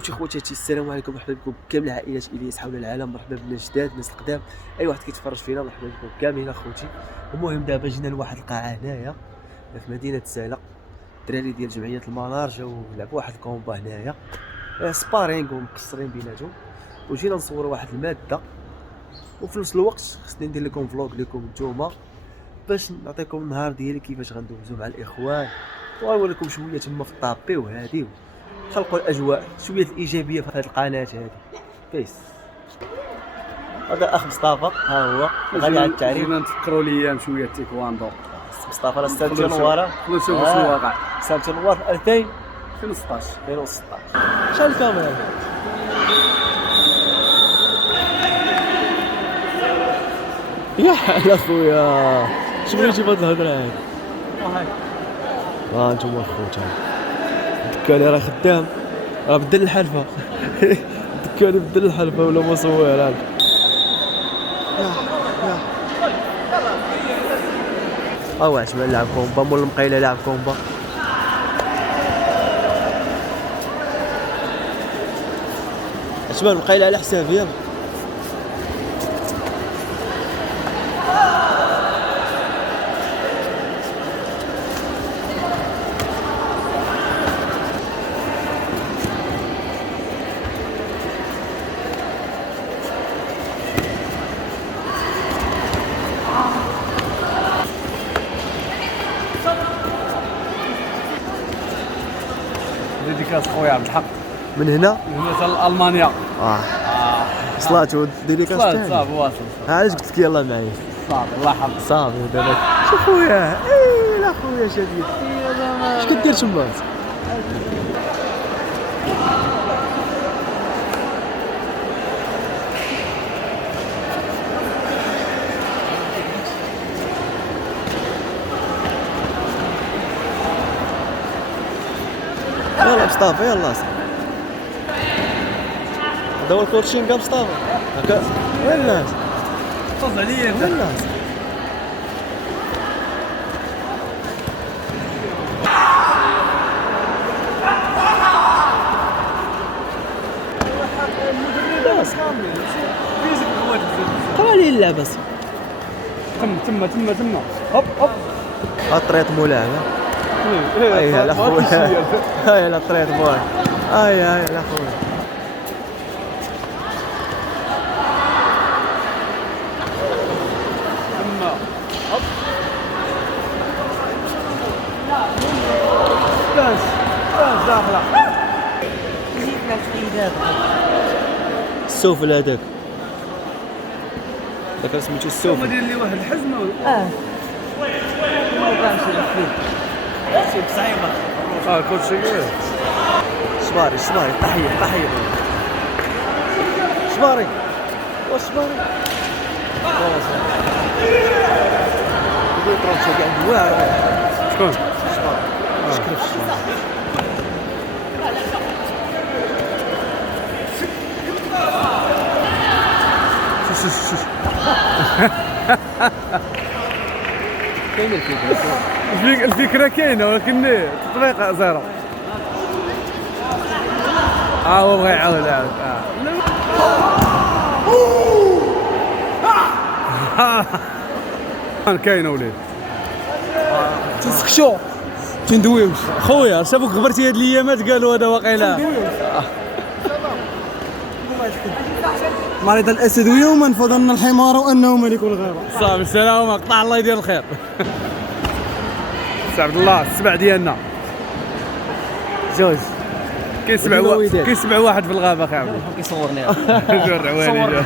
خوتاتي السلام عليكم، مرحبا بكم كامل عائلات الياس حول العالم. مرحبا بالناس الجداد، الناس القدام، اي واحد كيتفرج فينا مرحبا بكم كاملين اخوتي. المهم دابا جينا لواحد القاعه هنايا في مدينه سالا، الدراري ديال جمعيه المنار جاو لعبوا واحد الكومبا هنايا سبارينغ ومكسرين بيناتهم، وجينا نصوروا واحد الماده، وفي نفس الوقت خصني ندير لكم فلوق لكم نتوما باش نعطيكم النهار ديالي كيفاش غندوزو مع الاخوان، وغنوريكم شويه تما في الطابي وهادي، خلقوا الاجواء شويه الايجابيه في هذه القناه هذه. بيس. هذا اخ مصطفى، ها هو غالي على التعريف. جينا نتفكروا الايام شويه التيكواندو. مصطفى راه سالتو نواره، نشوفوا في الواقع. سالتو نوار 2016. شحال الكاميرا؟ يا حال اخويا، شنو بغيتي بهاد الهضره هادي؟ انتوما خوتها الدكاني راه خدام، راه بدل الحلفه. الدكاني بدل الحلفه ولا مصور هذا. عثمان لعب كومبا، مول المقيله لعب كومبا. عثمان المقيله على حسابي يلا. ديديكاس خويا عبد الحق من هنا حتى المانيا. صلاتو ديديكاس تاعي صافي واصل. علاش قلت لك يلا معايا؟ صافي الله يحفظك. صافي دابا شو خويا، لا خويا شاديد اش كدير تما؟ يلا مصطفى يلا صاحبي، هذا هو الكوتشينغ مصطفى هكا ولا طز عليا ولا قرا لي اللعبه تما هوب الطريط مولاها. هاي لا خويا، هاي لا الطريط مولاها، هاي لا خويا. تما هوب باش داخله جيبنا الفريدات السوفل هذاك سميتو السوفل. دير لي واحد الحزمه ولا ما بغاش يلفلي صعيبه. كلشي صباري تحيه صباري وصباري يقول طرابشة كاع واعر. شكون؟ شكرا في الشباب. كاينه الفكره كاينه ولكن التطبيق زيرو. هو بغى يعاود كاينه وليد تسكشو تندويوش خويا. شافوك غبرتي هاد الايامات قالوا هذا واقيلا مريض الاسد ويوما فظن الحمار وانه ملك الغابه. صافي السلام، قطع الله يدير الخير. سي عبد الله السبع ديالنا جوج كيسمع واحد في الغابه اخي عبد الله كيصورني. جور عوالي